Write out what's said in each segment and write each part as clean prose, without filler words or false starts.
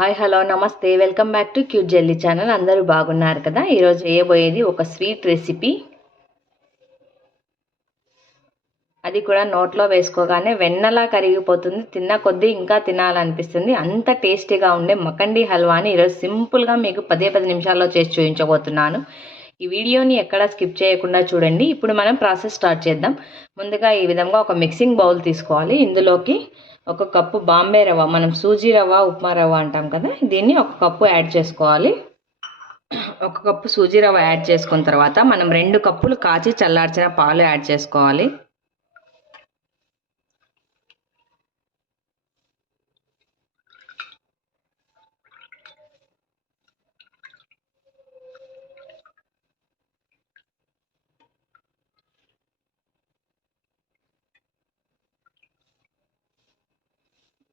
Hi hello నమస్తే welcome back to cute jelly channel. అందరూ బాగున్నారు కదా. ఈరోజు చేయబోయేది ఒక స్వీట్ రెసిపీ. అది కూడా నోట్లో వేసుకోగానే వెన్నలా కరిగిపోతుంది. తిన్న కొద్దీ ఇంకా తినాలనిపిస్తుంది. అంత టేస్టీగా ఉండే మకండి హల్వాని ఈరోజు సింపుల్గా మీకు 10 నిమిషాల్లో చేసి చూపించబోతున్నాను. ఈ వీడియోని ఎక్కడ స్కిప్ చేయకుండా చూడండి. ఇప్పుడు మనం ప్రాసెస్ స్టార్ట్ చేద్దాం. ముందుగా ఈ విధంగా ఒక మిక్సింగ్ బౌల్ తీసుకోవాలి. ఇందులోకి ఒక కప్పు బాంబే రవ్వ, మనం సూజీ రవ్వ ఉప్మా రవ్వ అంటాం కదా, దీన్ని ఒక కప్పు యాడ్ చేసుకోవాలి. ఒక కప్పు సూజీ రవ్వ యాడ్ చేసుకున్న తర్వాత మనం 2 కప్పులు కాచి చల్లార్చిన పాలు యాడ్ చేసుకోవాలి.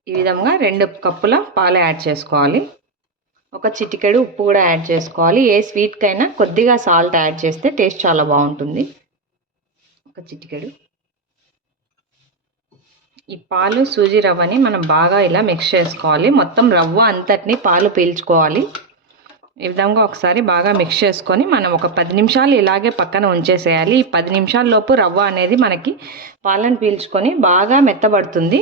ఈ విధంగా 2 కప్పుల పాలు యాడ్ చేసుకోవాలి. ఒక చిటికెడు ఉప్పు కూడా యాడ్ చేసుకోవాలి. ఏ స్వీట్కైనా కొద్దిగా సాల్ట్ యాడ్ చేస్తే టేస్ట్ చాలా బాగుంటుంది. ఒక చిటికెడు. ఈ పాలు సూజీ రవ్వని మనం బాగా ఇలా మిక్స్ చేసుకోవాలి. మొత్తం రవ్వ అంతటిని పాలు పీల్చుకోవాలి. ఈ విధంగా ఒకసారి బాగా మిక్స్ చేసుకొని మనం ఒక 10 నిమిషాలు ఇలాగే పక్కన ఉంచేసేయాలి. ఈ 10 నిమిషాల లోపు రవ్వ అనేది మనకి పాలను పీల్చుకొని బాగా మెత్తబడుతుంది.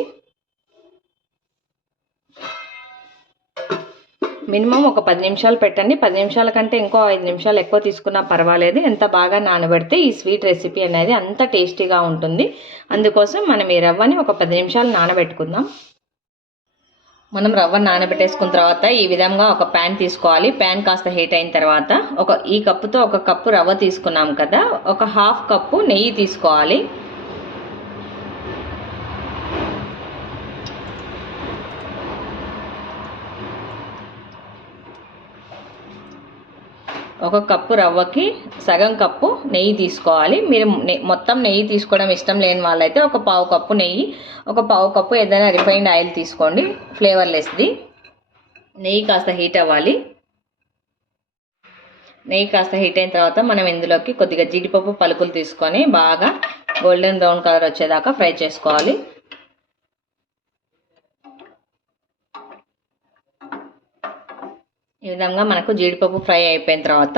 మినిమం ఒక 10 నిమిషాలు పెట్టండి. 10 నిమిషాల కంటే ఇంకో 5 నిమిషాలు ఎక్కువ తీసుకున్నా పర్వాలేదు. ఎంత బాగా నానబెడితే ఈ స్వీట్ రెసిపీ అనేది అంత టేస్టీగా ఉంటుంది. అందుకోసం మనం ఈ రవ్వని ఒక 10 నిమిషాలు నానబెట్టుకుందాం. మనం రవ్వ నానబెట్టేసుకున్న తర్వాత ఈ విధంగా ఒక ప్యాన్ తీసుకోవాలి. ప్యాన్ కాస్త హీట్ అయిన తర్వాత ఈ కప్పుతో ఒక కప్పు రవ్వ తీసుకున్నాం కదా, ఒక హాఫ్ కప్పు నెయ్యి తీసుకోవాలి. ఒక కప్పు రవ్వకి సగం కప్పు నెయ్యి తీసుకోవాలి. మీరు మొత్తం నెయ్యి తీసుకోవడం ఇష్టం లేని వాళ్ళైతే ఒక పావు కప్పు నెయ్యి, ఒక పావు కప్పు ఏదైనా రిఫైన్డ్ ఆయిల్ తీసుకోండి, ఫ్లేవర్లెస్ది. నెయ్యి కాస్త హీట్ అవ్వాలి. నెయ్యి కాస్త హీట్ అయిన తర్వాత మనం ఇందులోకి కొద్దిగా జీడిపప్పు పలుకులు తీసుకొని బాగా గోల్డెన్ బ్రౌన్ కలర్ వచ్చేదాకా ఫ్రై చేసుకోవాలి. ఈ విధంగా మనకు జీడిపప్పు ఫ్రై అయిపోయిన తర్వాత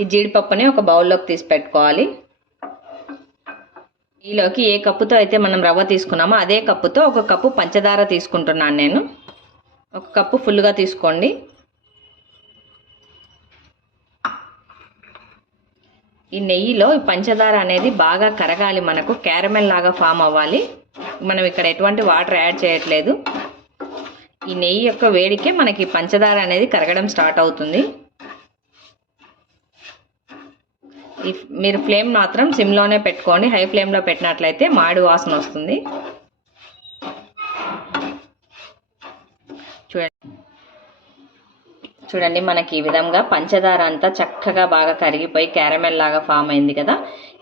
ఈ జీడిపప్పుని ఒక బౌల్లోకి తీసి పెట్టుకోవాలి. ఈలోకి ఏ కప్పుతో అయితే మనం రవ్వ తీసుకున్నామో అదే కప్పుతో ఒక కప్పు పంచదార తీసుకుంటున్నాను నేను. ఒక కప్పు ఫుల్గా తీసుకోండి. ఈ నెయ్యిలో ఈ పంచదార అనేది బాగా కరగాలి, మనకు క్యారమెల్ లాగా ఫామ్ అవ్వాలి. మనం ఇక్కడ ఎటువంటి వాటర్ యాడ్ చేయట్లేదు. ఈ నెయ్యి యొక్క వేడికే మనకి పంచదార అనేది కరగడం స్టార్ట్ అవుతుంది. మీరు ఫ్లేమ్ మాత్రం సిమ్లోనే పెట్టుకోండి. హై ఫ్లేమ్లో పెట్టినట్లయితే మాడి వాసన వస్తుంది. చూడండి మనకి ఈ విధంగా పంచదార అంతా చక్కగా బాగా కరిగిపోయి క్యారమెల్ లాగా ఫామ్ అయింది కదా.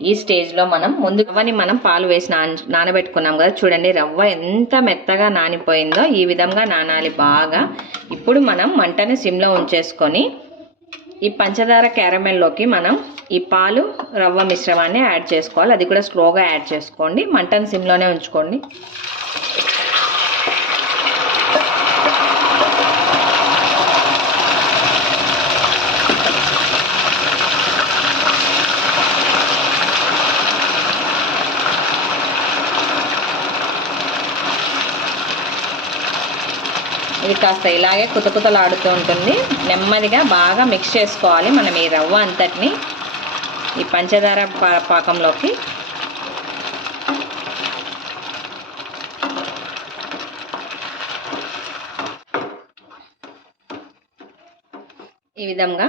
ఈ స్టేజ్లో మనం ముందు రవ్వని మనం పాలు వేసి నానబెట్టుకున్నాం కదా, చూడండి రవ్వ ఎంత మెత్తగా నానిపోయిందో. ఈ విధంగా నానాలి బాగా. ఇప్పుడు మనం మంటని సిమ్లో ఉంచేసుకొని ఈ పంచదార క్యారమెల్లోకి మనం ఈ పాలు రవ్వ మిశ్రమాన్ని యాడ్ చేసుకోవాలి. అది కూడా స్లోగా యాడ్ చేసుకోండి. మంటని సిమ్లోనే ఉంచుకోండి. ఇది కాస్త ఇలాగే కుతకుతలాడుతూ ఉంటుంది. నెమ్మదిగా బాగా మిక్స్ చేసుకోవాలి మనం ఈ రవ్వ అంతటిని ఈ పంచదార పాకంలోకి. ఈ విధంగా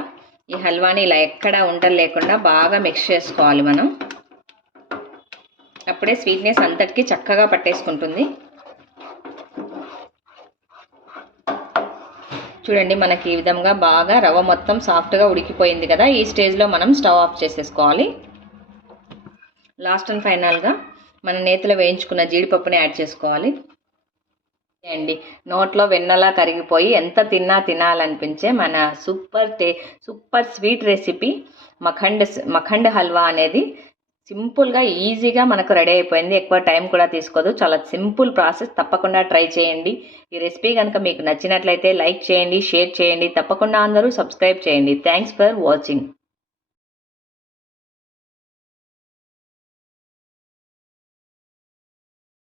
ఈ హల్వాని ఇలా ఎక్కడా ఉండలు లేకుండా బాగా మిక్స్ చేసుకోవాలి మనం. అప్పుడే స్వీట్నెస్ అంతటికి చక్కగా పట్టేసుకుంటుంది. చూడండి మనకి ఈ విధంగా బాగా రవ్వ మొత్తం సాఫ్ట్గా ఉడికిపోయింది కదా. ఈ స్టేజ్లో మనం స్టవ్ ఆఫ్ చేసేసుకోవాలి. లాస్ట్ అండ్ ఫైనల్గా మన నేతిలో వేయించుకున్న జీడిపప్పుని యాడ్ చేసుకోవాలి. అండి నోట్లో వెన్నలా కరిగిపోయి ఎంత తినాలనిపించే మన సూపర్ స్వీట్ రెసిపీ మఖండ్ హల్వా అనేది సింపుల్గా ఈజీగా మనకు రెడీ అయిపోయింది. ఎక్కువ టైం కూడా తీసుకోదు. చాలా సింపుల్ ప్రాసెస్. తప్పకుండా ట్రై చేయండి. ఈ రెసిపీ కనుక మీకు నచ్చినట్లయితే లైక్ చేయండి, షేర్ చేయండి. తప్పకుండా అందరూ సబ్స్క్రైబ్ చేయండి. Thanks for watching.